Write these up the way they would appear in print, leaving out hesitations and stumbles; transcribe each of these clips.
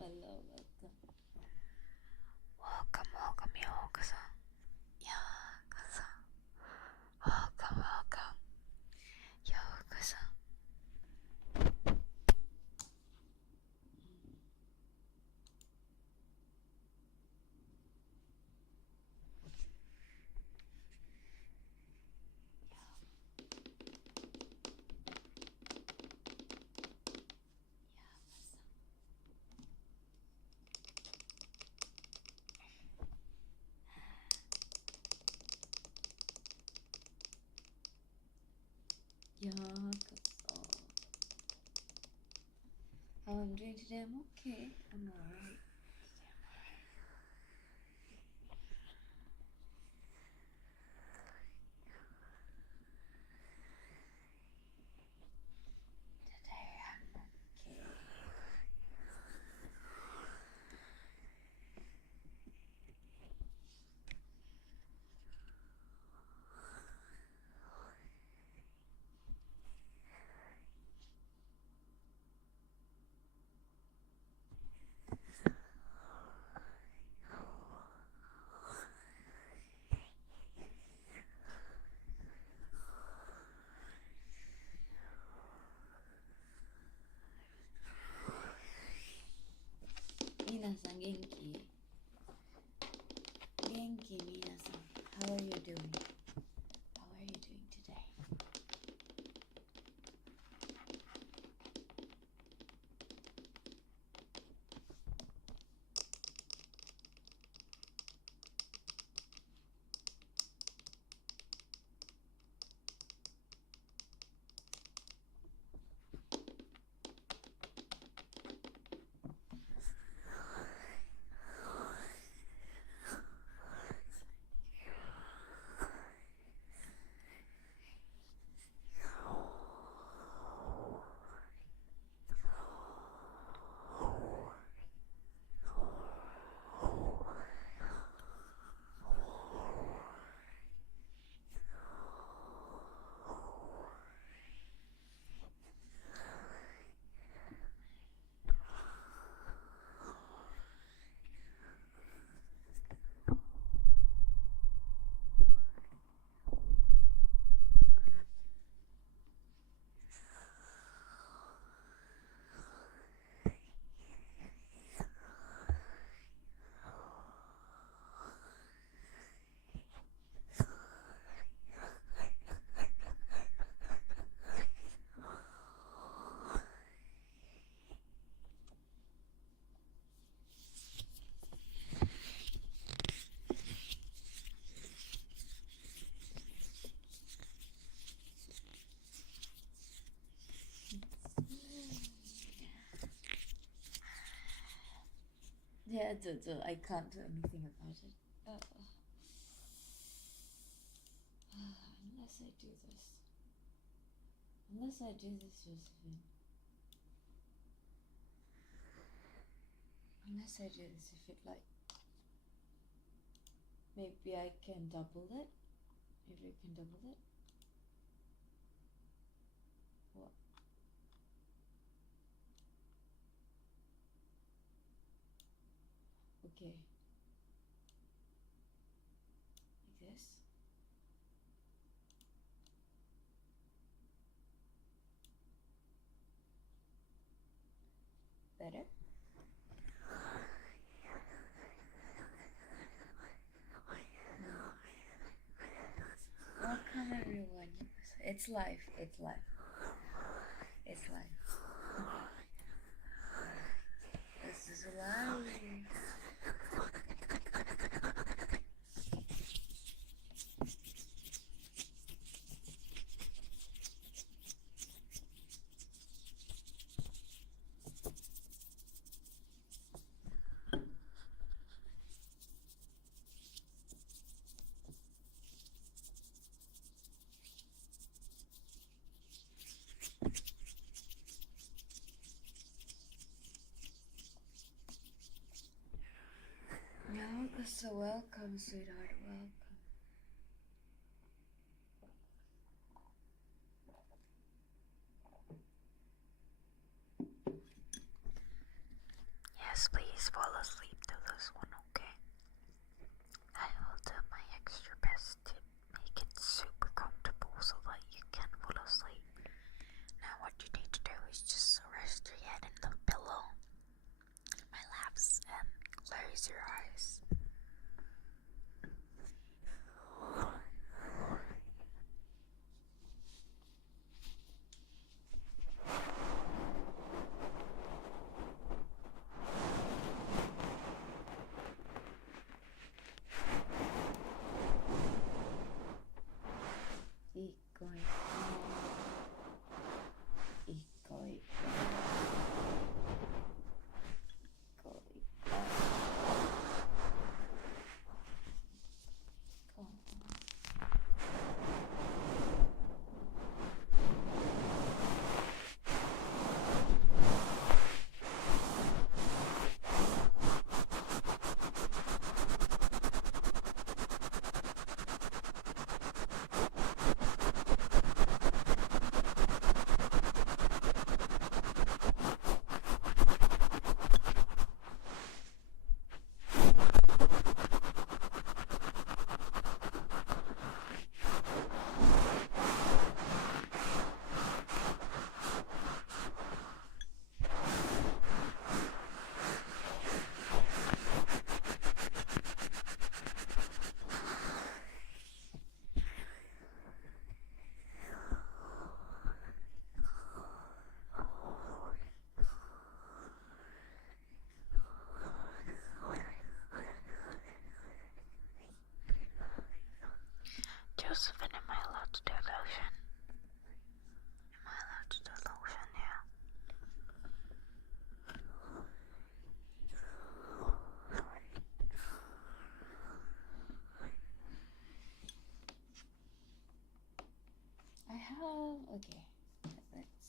hello, welcome. Welcome, welcome, yokoso. Yokoso. Welcome, welcome. Yokoso. Yokoso. How I'm doing today? I'm okay. I'm alright. Today I'm okay. Minasan genki. Genki, minasan. How are you doing? How are you doing today? Yeah, I can't do anything about it. Unless I do this. Unless I do this, Josephine. Unless I do this, if it like... Maybe I can double it? Maybe I can double it? What? Okay. Like this. Better? Welcome everyone. It's life. It's life. It's life. This is life. You're so welcome, sweetheart. Welcome. Yes, please. allowed to do lotion? Am I allowed to do lotion? Yeah. I have, okay, let's use this.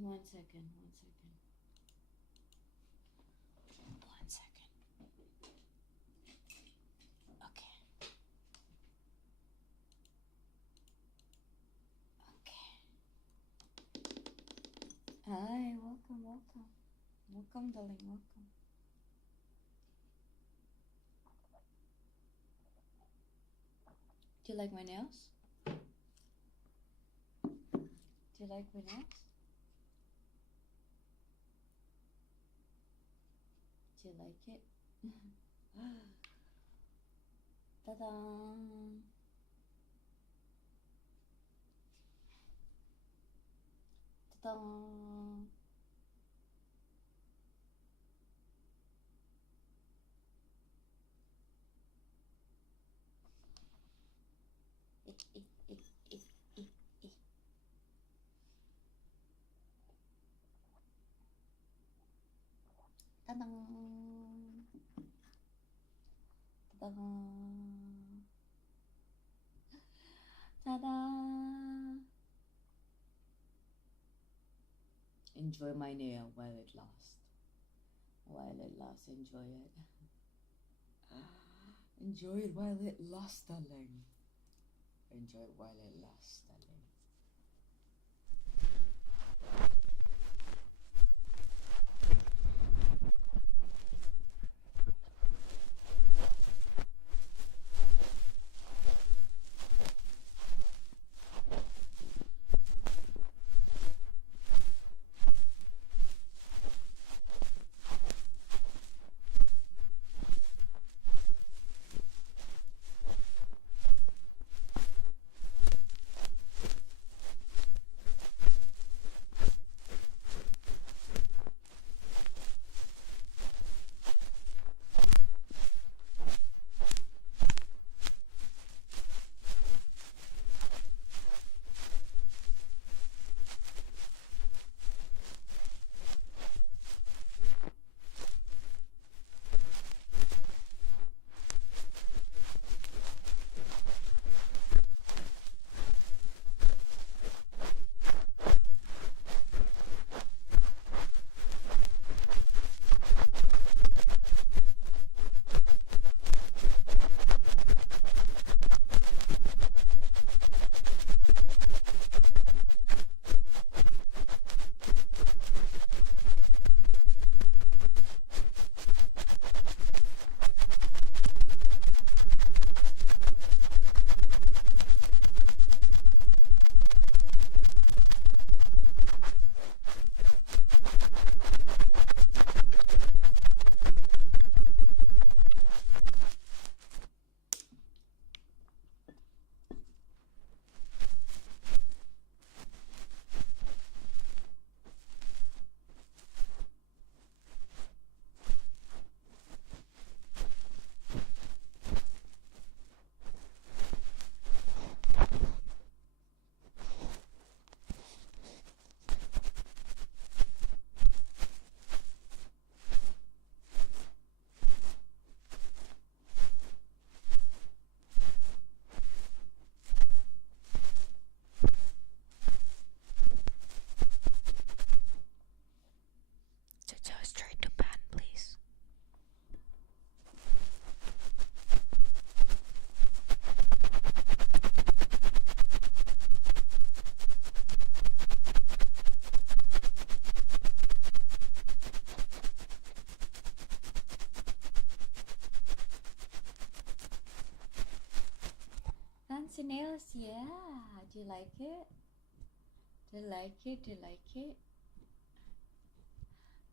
One second. Okay. Hi, welcome. Welcome, darling, welcome. Do you like my nails? Do you like my nails? Do you like it? Ta-da! Ta-da! Ta-da! Ta-da! Ta-da! Enjoy my nail while it lasts. Enjoy it. Enjoy it while it lasts, darling. Enjoy it while it lasts, darling. Do you like it? Do you like it? Do you like it?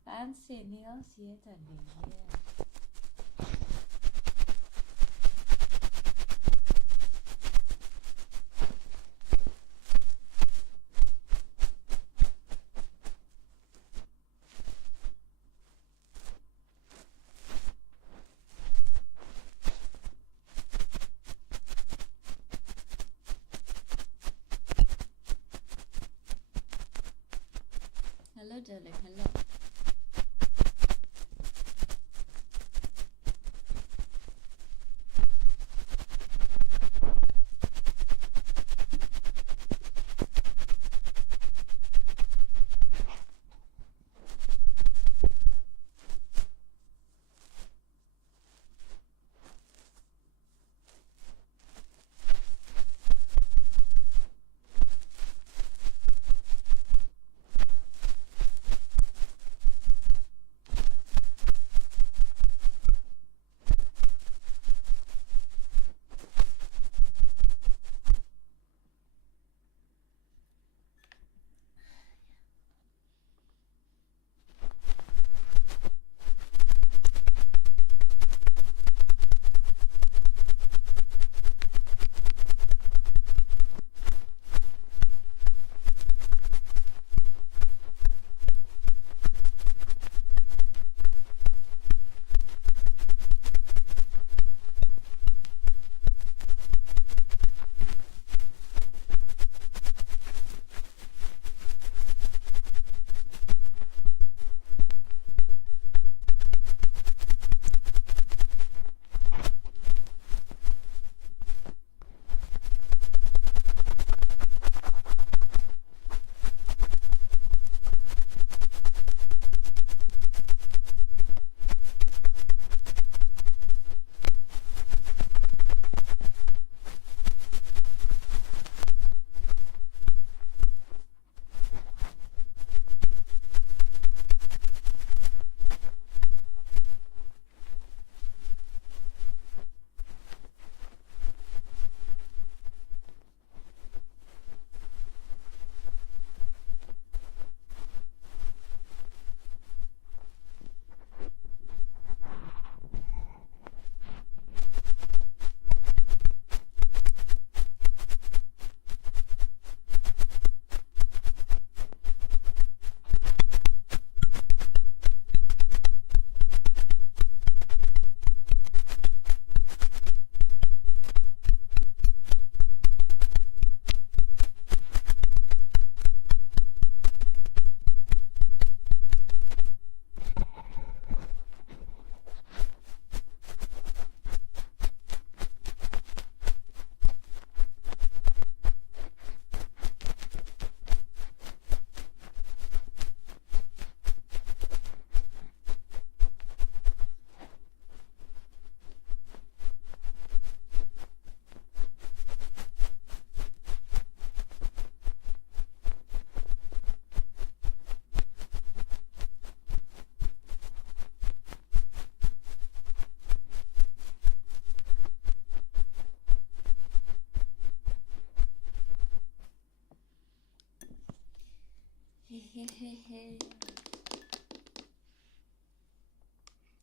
Bạn xin yêu xía tận đỉnh yeah. Hello darling, hello.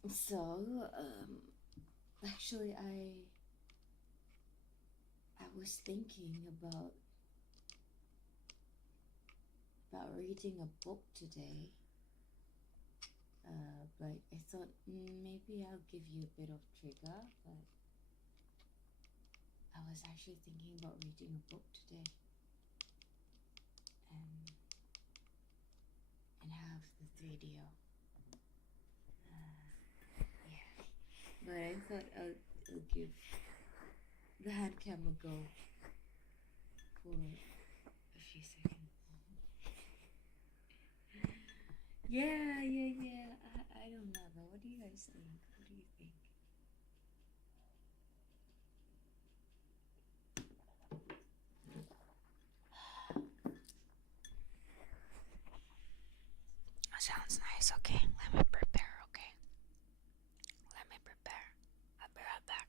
So, actually, I was thinking about reading a book today, but I thought maybe I'll give you a bit of trigger. But I was actually thinking about reading a book today, and have the video. Yeah, but I thought I'll give the Handcam a go for a few seconds. Yeah. I don't know though. What do you guys think? What do you think? Sounds nice. Okay, let me prepare. Okay, let me prepare. I'll be right back.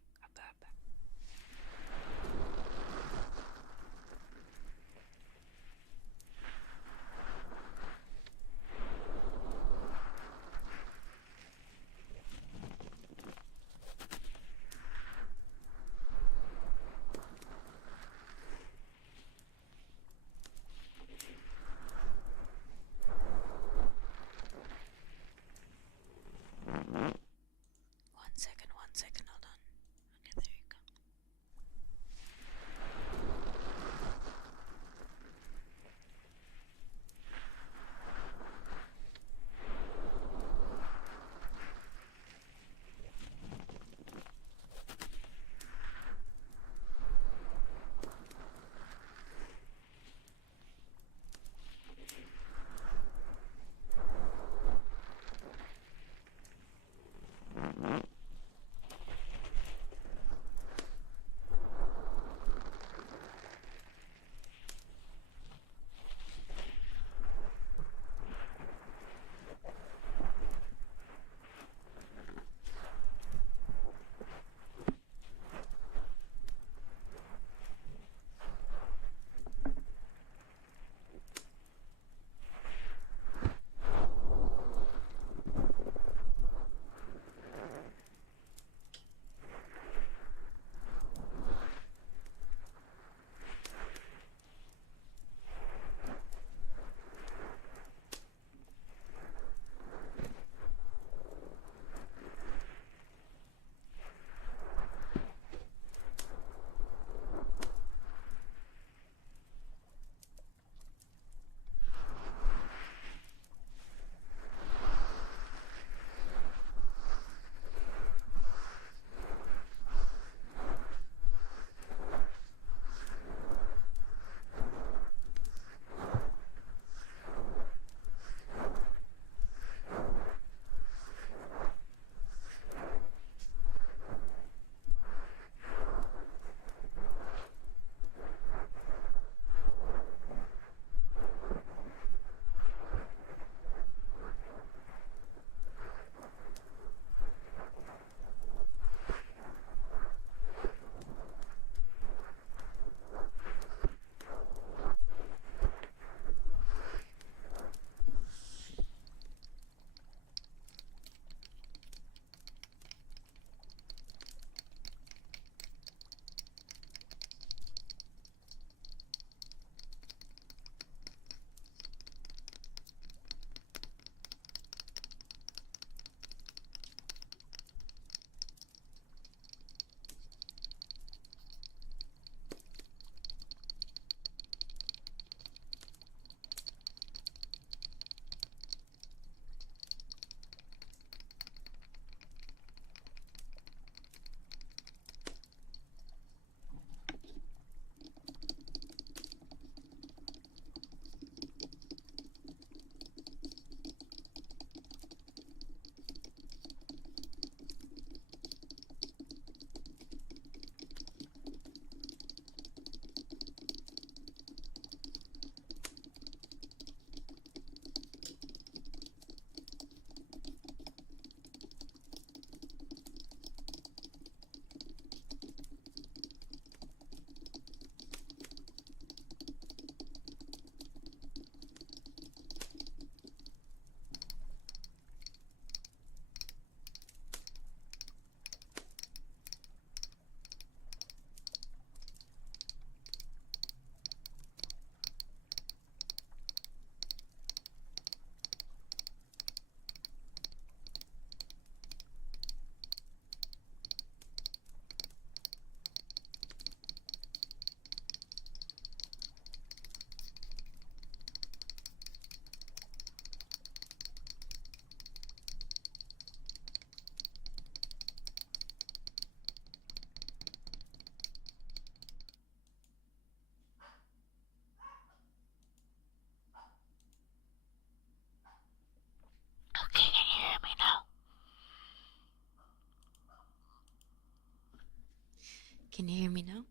Can you hear me now?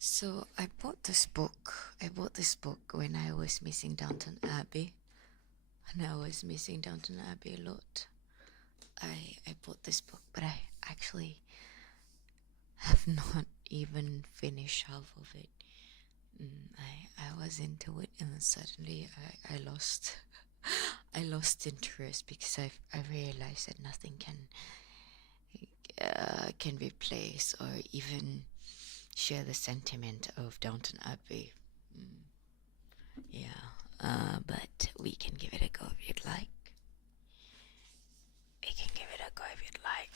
So I bought this book. I bought this book when I was missing Downton Abbey. And I was missing Downton Abbey a lot. I bought this book, but I actually have not even finished half of it. I was into it, and then suddenly I lost I lost interest because I realized that nothing can replace or even share the sentiment of Downton Abbey. But we can give it a go if you'd like. We can give it a go if you'd like.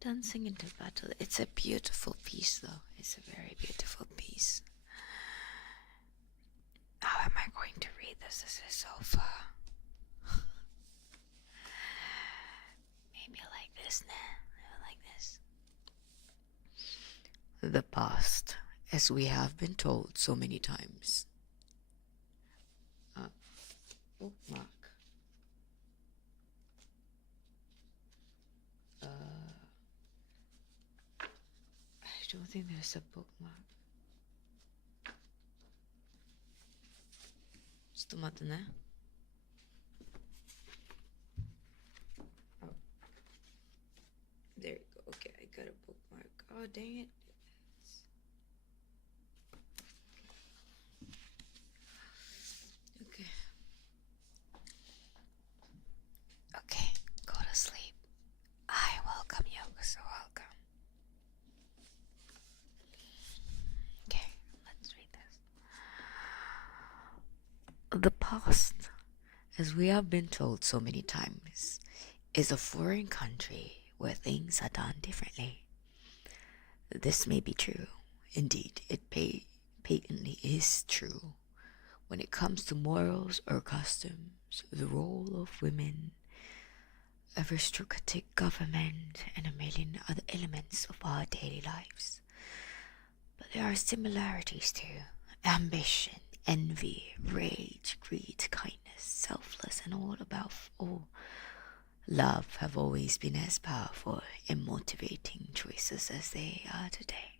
Dancing into Battle. It's a beautiful piece, though. It's a very beautiful piece. How am I going to read this? This is so far. Maybe like this, nah. Like this. The past, as we have been told so many times. Bookmark. I don't think there's a bookmark. ちょっと待ってね。Oh. There you go. Okay, I got a bookmark. Oh, dang it. Okay. Okay, go to sleep. I welcome you, so welcome. Okay, let's read this. The past, as we have been told so many times, is a foreign country where things are done differently. This may be true. Indeed, it patently is true. When it comes to morals or customs, the role of women, aristocratic government, and a million other elements of our daily lives. But there are similarities too. Ambition, envy, rage, greed, kindness, selfless, and all love have always been as powerful and motivating choices as they are today.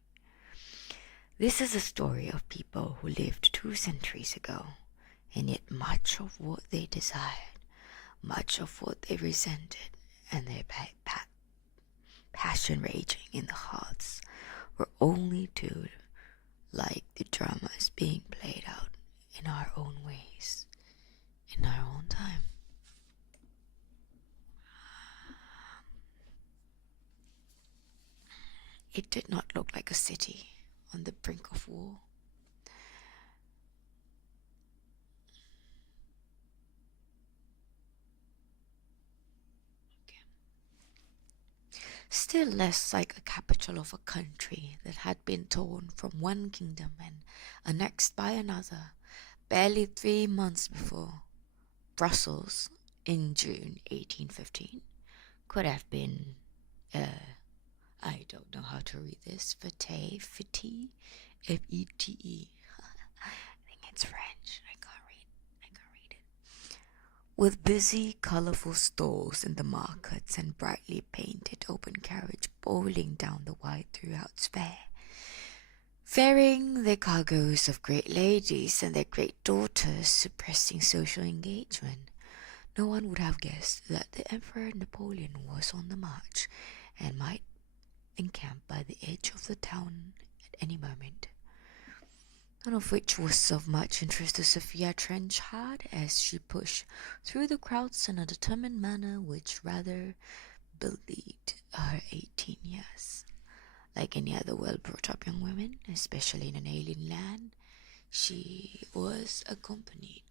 This is a story of people who lived 2 centuries ago, and yet much of what they desired, much of what they resented, and their passion raging in the hearts were only too like the dramas being played out in our own ways, in our own time. It did not look like a city on the brink of war. Still less like a capital of a country that had been torn from one kingdom and annexed by another barely 3 months before. Brussels, in June 1815, could have been, I don't know how to read this, Fete, F-E-T-E. I think it's French. I can't read it. With busy, colorful stalls in the markets and brightly painted open carriage bowling down the wide throughout fair, ferrying their cargoes of great ladies and their great daughters, suppressing social engagement. No one would have guessed that the Emperor Napoleon was on the march and might encamp by the edge of the town at any moment. None of which was of much interest to Sophia Trenchard as she pushed through the crowds in a determined manner which rather belied her 18 years. Like any other well-brought-up young woman, especially in an alien land, she was accompanied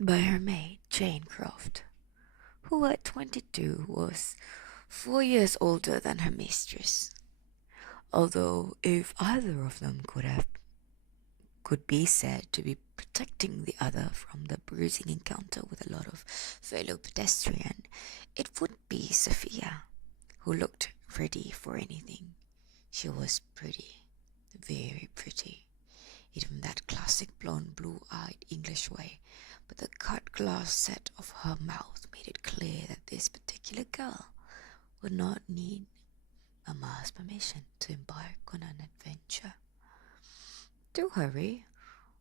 by her maid, Jane Croft, who at 22 was 4 years older than her mistress. Although if either of them could be said to be protecting the other from the bruising encounter with a lot of fellow pedestrian, it would be Sophia, who looked ready for anything. She was pretty, very pretty, even that classic blonde, blue-eyed English way, but the cut glass set of her mouth made it clear that this particular girl would not need Mama's permission to embark on an adventure. Do hurry,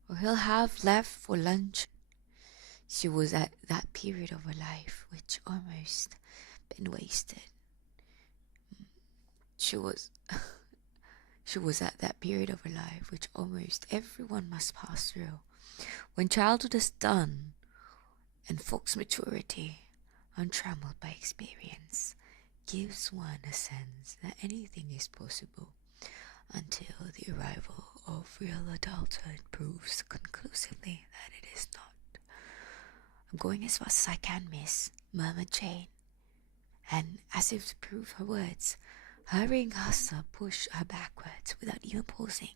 or he'll have left for lunch. She was at that period of her life which almost been wasted. She was at that period of her life which almost everyone must pass through, when childhood is done and folks' maturity, untrammeled by experience, gives one a sense that anything is possible, until the arrival of real adulthood proves conclusively that it is not. "I'm going as fast as I can, miss," murmured Jane, and as if to prove her words, hurrying Hassa pushed her backwards without even pausing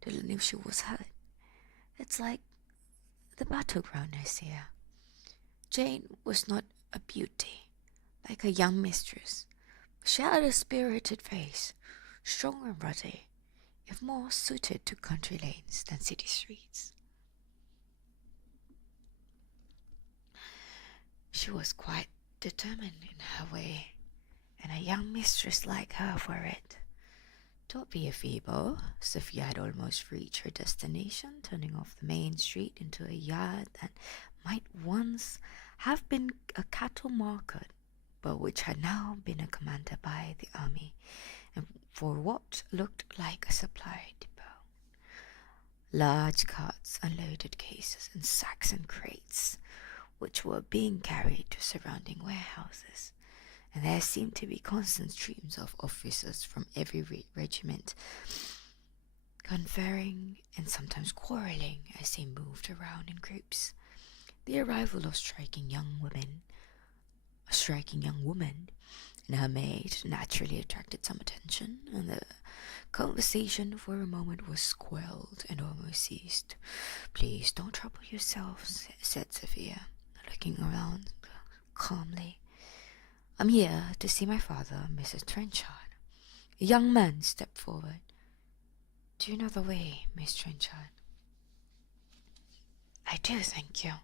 to learn if she was hurt. It's like the battleground is here. Jane was not a beauty, like her young mistress, but she had a spirited face, strong and ruddy, if more suited to country lanes than city streets. She was quite determined in her way, and a young mistress like her for it. Don't be a feeble. Sophia had almost reached her destination, turning off the main street into a yard that might once have been a cattle market, but which had now been commanded by the army, and for what looked like a supply depot. Large carts unloaded cases and sacks and crates, which were being carried to surrounding warehouses, and there seemed to be constant streams of officers from every regiment, conferring and sometimes quarreling as they moved around in groups. The arrival of a striking young woman, and her maid naturally attracted some attention, and the conversation for a moment was quelled and almost ceased. "Please don't trouble yourselves," said Sophia, looking around calmly. "I'm here to see my father, Mrs. Trenchard." A young man stepped forward. "Do you know the way, Miss Trenchard?" "I do, thank you."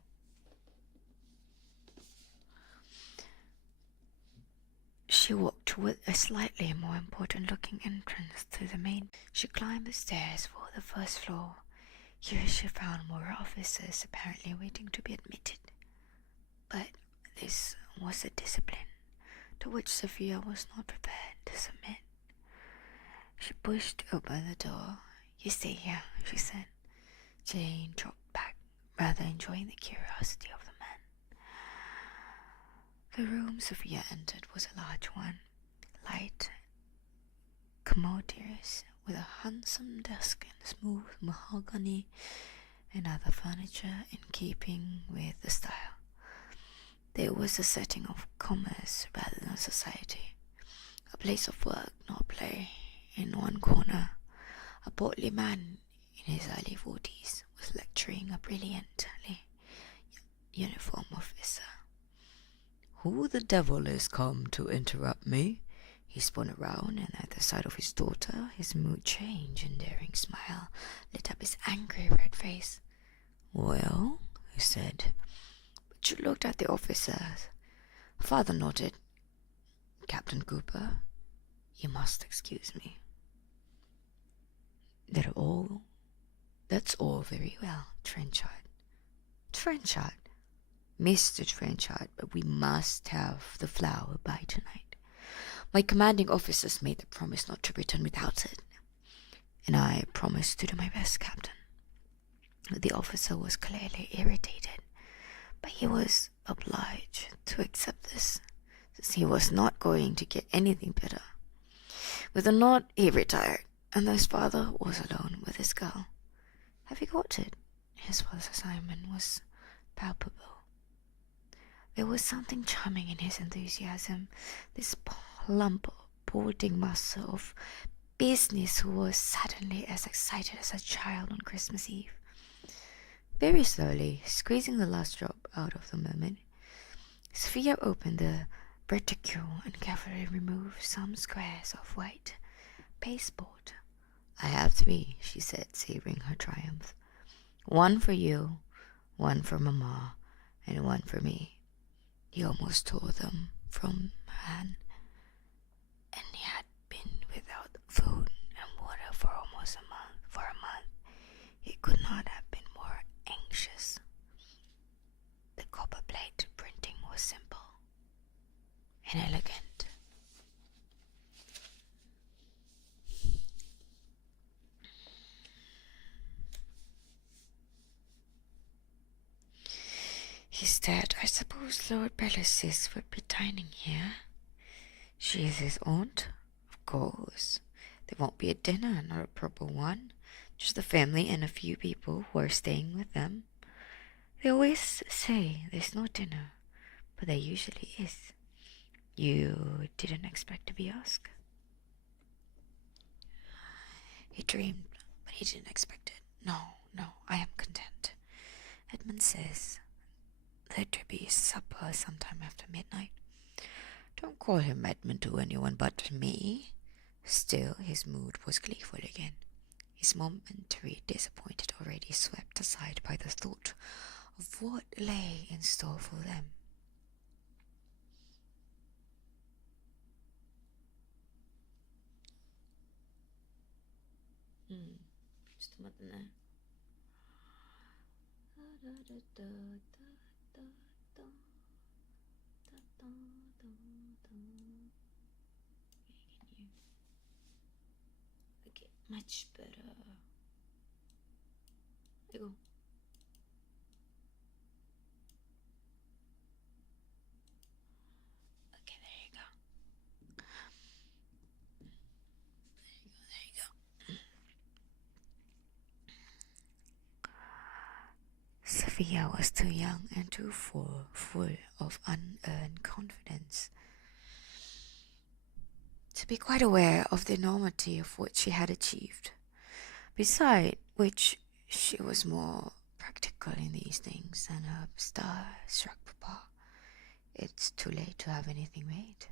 She walked toward a slightly more important-looking entrance to the main. She climbed the stairs for the first floor. Here she found more officers apparently waiting to be admitted. But this was a discipline to which Sophia was not prepared to submit. She pushed open the door. "You stay here," she said. Jane dropped back, rather enjoying the curiosity of the man. The room Sophia entered was a large one, light, commodious, with a handsome desk and smooth mahogany and other furniture in keeping with the style. There was a setting of commerce rather than society, a place of work, not play. In one corner, a portly man in his early 40s was lecturing a brilliantly uniformed officer. "Who the devil is come to interrupt me?" He spun around, and at the sight of his daughter, his mood changed, and daring smile lit up his angry red face. "Well," he said. But you looked at the officers. Father nodded. "Captain Cooper, you must excuse me." That's all very well, Trenchard. Trenchard, Mr. Trenchard, but we must have the flower by tonight. My commanding officers made the promise not to return without it, and I promised to do my best, Captain." The officer was clearly irritated, but he was obliged to accept this, since he was not going to get anything better. With a nod, he retired, and his father was alone with his girl. "Have you got it?" His father's assignment was palpable. There was something charming in his enthusiasm, this plump, balding muscle of business who was suddenly as excited as a child on Christmas Eve. Very slowly, squeezing the last drop out of the moment, Sophia opened the reticule and carefully removed some squares of white pasteboard. "I have 3, she said, savoring her triumph. "One for you, one for Mama, and one for me." He almost tore them from her hand, and he had been without food and water for almost a month. For a month, he could not have been more anxious. The copper plate printing was simple and elegant. He said, "I suppose Lord Bellicis would be dining here. She is his aunt, of course. There won't be a dinner, not a proper one. Just the family and a few people who are staying with them. They always say there's no dinner, but there usually is. You didn't expect to be asked?" He dreamed, but he didn't expect it. No, I am content. Edmund says there to be supper sometime after midnight. Don't call him Edmund to anyone but me. Still, his mood was gleeful again. His momentary disappointment already swept aside by the thought of what lay in store for them. Just a minute. Okay, much better. There you go. Okay, there you go. There you go. Sophia was too young and too full of unearned confidence to be quite aware of the enormity of what she had achieved. Beside which, she was more practical in these things than her star-struck papa. It's too late to have anything made,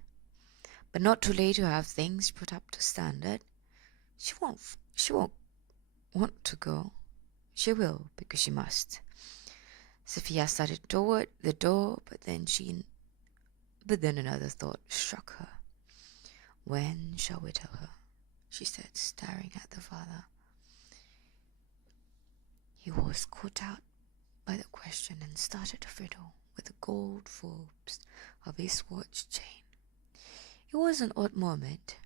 but not too late to have things put up to standard. She won't want to go. She will, because she must. Sophia started toward the door, but then another thought struck her. "When shall we tell her?" she said, staring at the father. He was caught out by the question and started to fiddle with the gold forbes of his watch chain. It was an odd moment.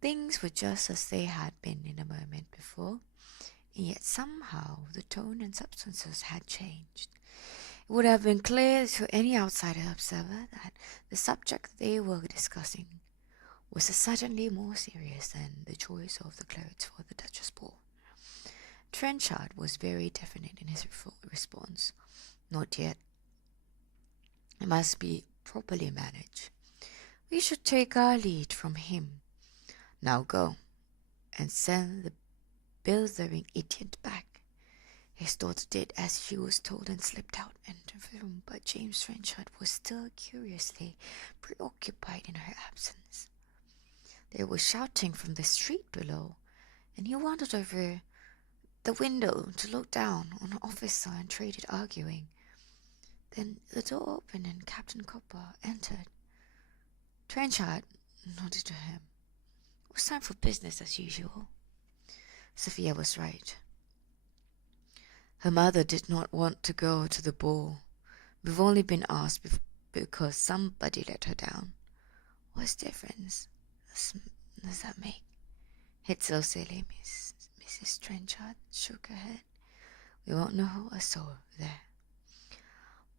Things were just as they had been in a moment before, and yet somehow the tone and substances had changed. It would have been clear to any outsider observer that the subject they were discussing was certainly more serious than the choice of the clothes for the Duchess' ball. Trenchard was very definite in his response. "Not yet. It must be properly managed. We should take our lead from him. Now go, and send the blithering idiot back." His daughter did as she was told and slipped out into the room, but James Trenchard was still curiously preoccupied in her absence. There was shouting from the street below, and he wandered over the window to look down on an officer and traded arguing. Then the door opened and Captain Copper entered. Trenchard nodded to him. It was time for business as usual. Sophia was right. Her mother did not want to go to the ball. "We've only been asked because somebody let her down." What difference does that make? "It's so silly," Mrs. Trenchard shook her head. "We won't know a soul there.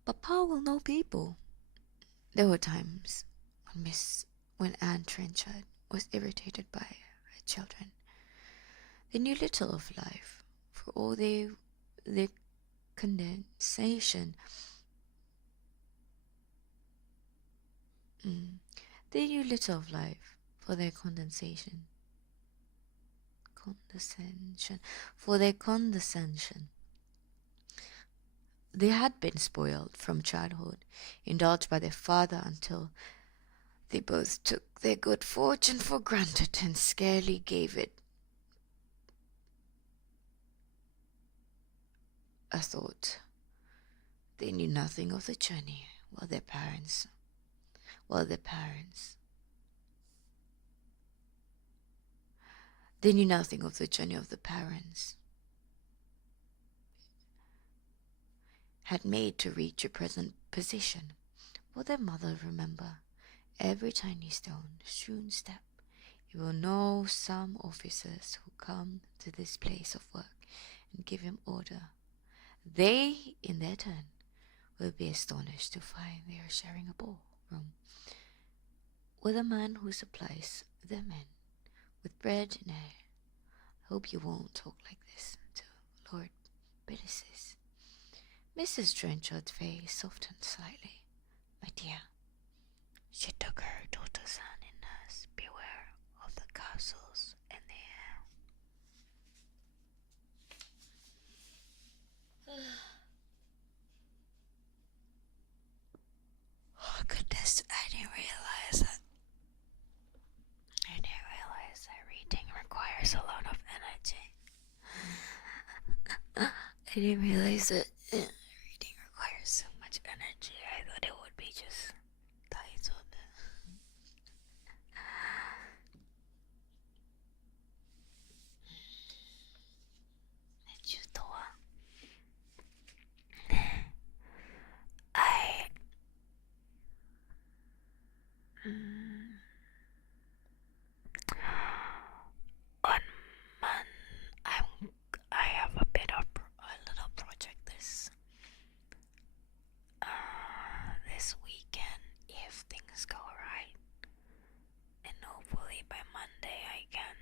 Papa will know people." There were times when Anne Trenchard was irritated by her children. They knew little of life, for all their condensation. They knew little of life for their condescension. They had been spoiled from childhood, indulged by their father until They both took their good fortune for granted and scarcely gave it a thought. They knew nothing of the journey, while their parents They knew nothing of the journey of the parents had made to reach a present position. Will their mother remember every tiny stone, strewn step? He will know some officers who come to this place of work and give him order. They, in their turn, will be astonished to find they are sharing a ballroom with a man who supplies their men with bread and air. I hope you won't talk like this to Lord Biddises. Mrs. Trenchard's face softened slightly. My dear, she took her daughter's hand in hers. Beware of the castles in the air. Oh goodness, I didn't realize that reading requires a lot of energy. I didn't realize that reading requires so much energy. I thought it would be just titled. I have a bit of a little project this weekend, if things go right, and hopefully by Monday I can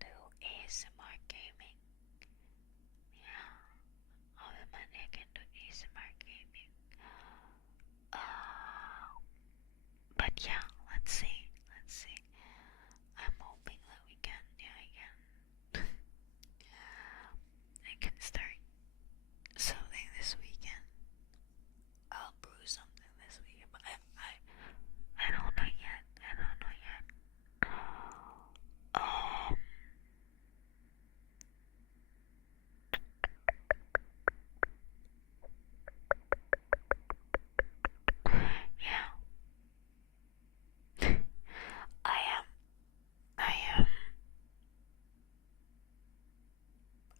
do ASMR gaming. Yeah, on Monday I can do ASMR gaming. But yeah, let's see. I'm hoping that we can. Yeah, I can start something this weekend. I'll brew something this weekend, but I don't know yet. Yeah. I am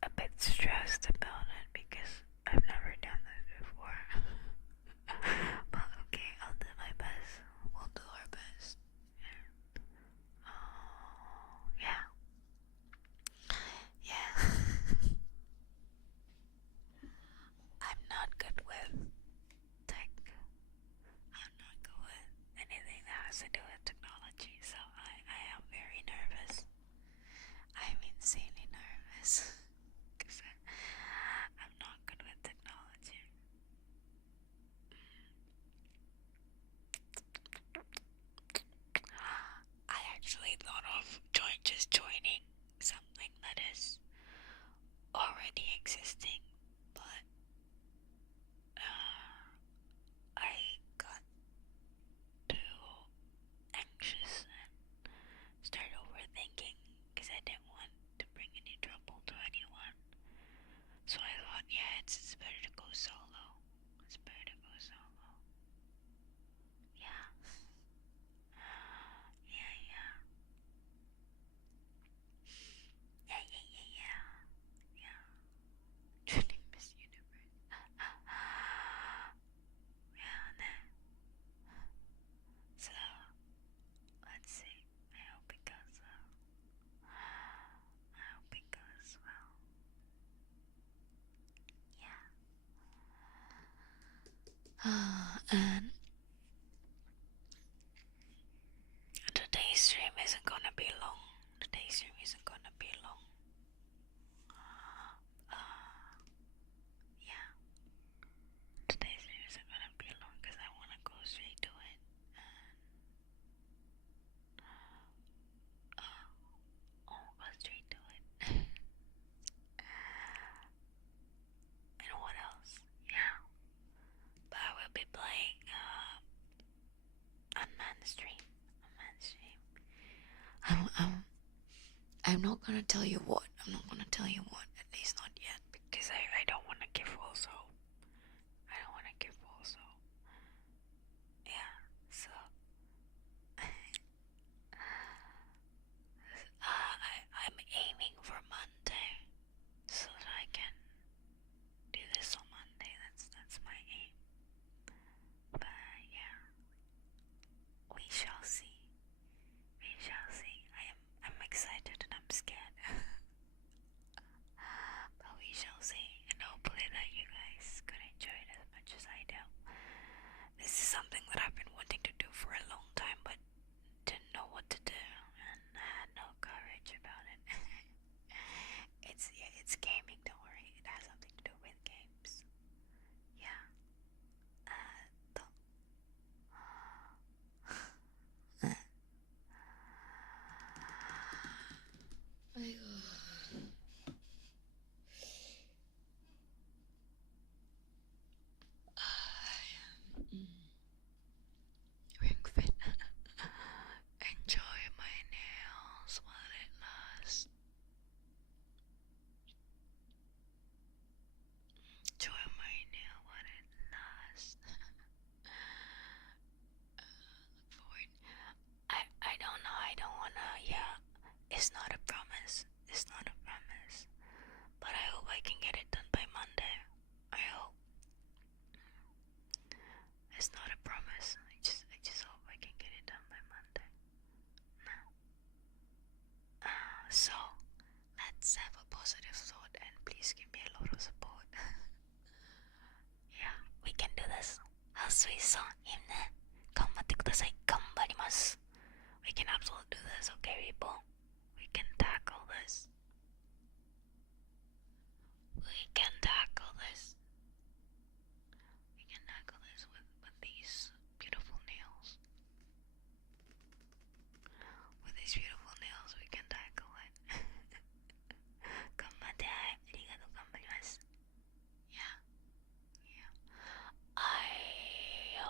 a bit stressed about it because I've never done this before. But okay, I'll do my best. We'll do our best. Yeah. I'm not good with tech. I'm not good with anything that has to do with technology, so I am very nervous. I'm insanely nervous because I'm not good with technology. I actually thought of just joining something that is already existing, but I got too anxious and started overthinking because I didn't want to bring any trouble to anyone. So I thought, yeah, it's better to go solo. Yeah. Trending Miss Universe. So, let's see. I hope it goes well. And today's stream isn't gonna be long. Yeah. Today's stream isn't gonna be long because I wanna go straight to it. And what else? Yeah. But I will be playing Unmanned Stream. I'm not gonna tell you what. I'm not gonna tell you what. At least not yet, because I don't want to give false hope. I don't want to give false hope. Yeah. So I'm aiming for Monday, so that I can do this on Monday. That's my aim. But yeah, we shall see. We shall see. I'm excited and I'm scared. But we shall see, and hopefully that you guys could enjoy it as much as I do. This is something that I've been wanting to do for a long time, but didn't know what to do, and I had no courage about it. It's gaming, don't worry. It has something to do with games. Yeah. Ring fit. Enjoy my nails while it lasts. Enjoy my nail while it lasts. Look forward. I don't know. I don't wanna. Yeah, it's not a promise. It's not a promise. But I hope I can get it done by Monday. I hope. It's not a promise. I just hope I can get it done by Monday. So let's have a positive thought and please give me a lot of support. Yeah, we can do this. スイさん、いいね。頑張ってください。頑張ります。We can absolutely do this, okay, people? We can tackle this. We can tackle this. We can tackle this with these beautiful nails. With these beautiful nails, we can tackle it. 頑張って、はい。ありがとう、頑張ります。Yeah. I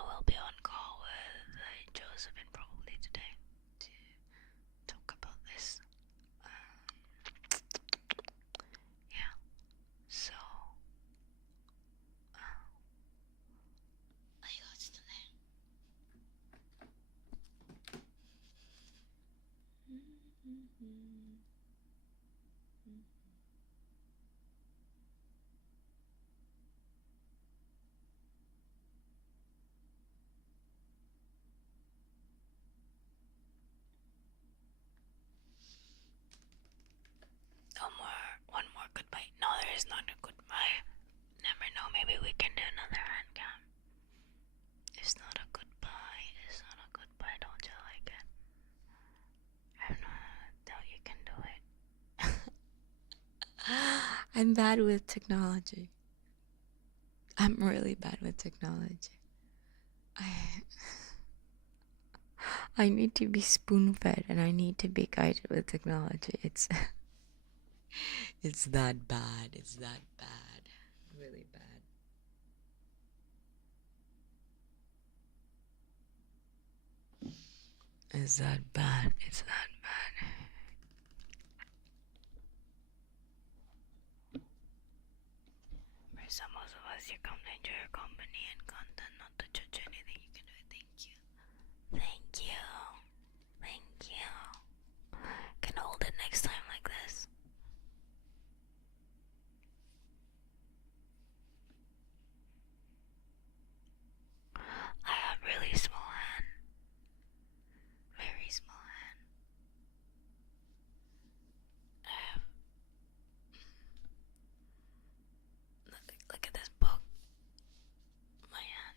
will be on call with Josephine probably today to talk about this. Yeah. So, ありがとうね。One more goodbye. No, there is not a goodbye. Never know, maybe we can do another handcam. It's not a goodbye. It's not a goodbye. Don't you like it? I don't know. You can do it. I'm bad with technology. I'm really bad with technology. I need to be spoon-fed and I need to be guided with technology. It's that bad. It's that bad. Really bad. It's that bad. It's that bad. For some of us, you come to enjoy your company and content, not to judge anything you can do. Thank you. Thank you. Thank you. Can hold it next time like this. I have really small hand. Very small hand. I have... Look at this book. My hand.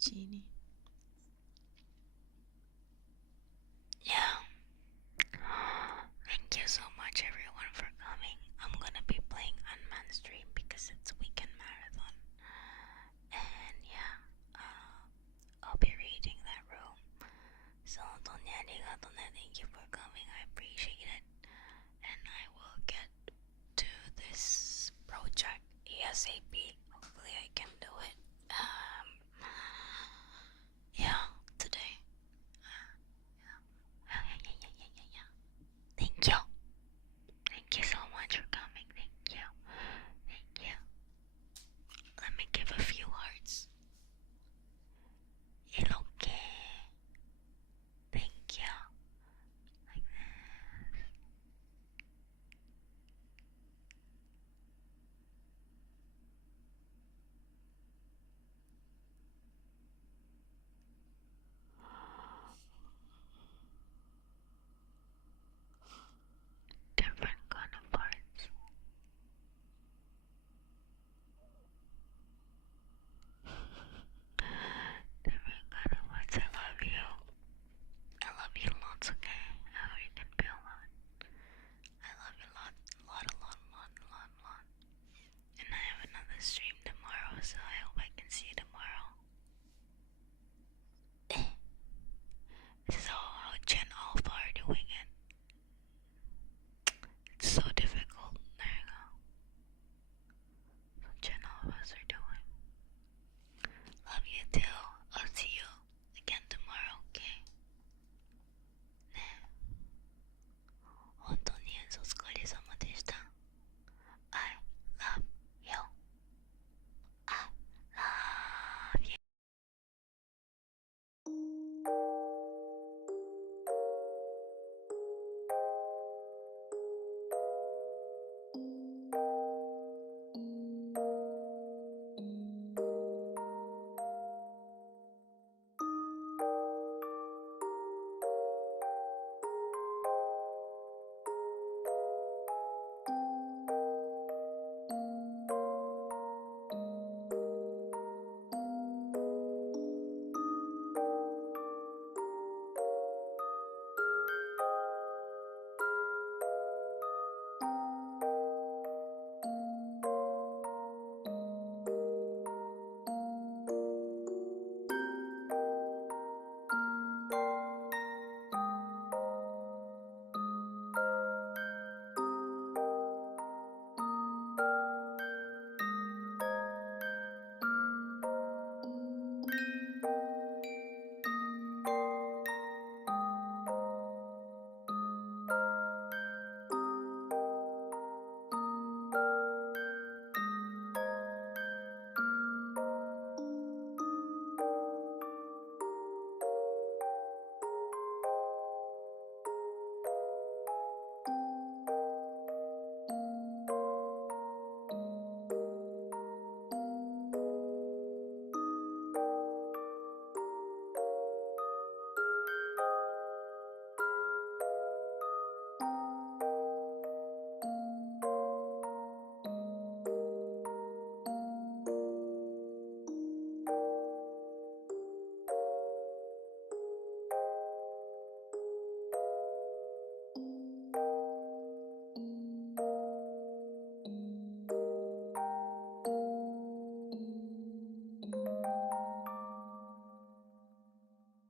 Genie. Yeah. Thank you so much everyone for coming. I'm gonna be playing unmanned stream because it's a weekend marathon. And yeah, I'll be reading that room. So Tonya, thank you for coming. I appreciate it. And I will get to this project ASAP. Hopefully I can do it. Yeah, today. Yeah. Thank you. Thank you so much for coming. Thank you. Thank you. Let me give a few hearts. 이렇게. Thank you. Like this. Different kind of parts. Different kind of parts. I love you. I love you lots, okay? I hope you can feel that. I love you a lot. And I have another stream tomorrow, so I hope I can see you tomorrow. So how Gen Alpha are doing it? It's so difficult. There you go. So Gen Alphas are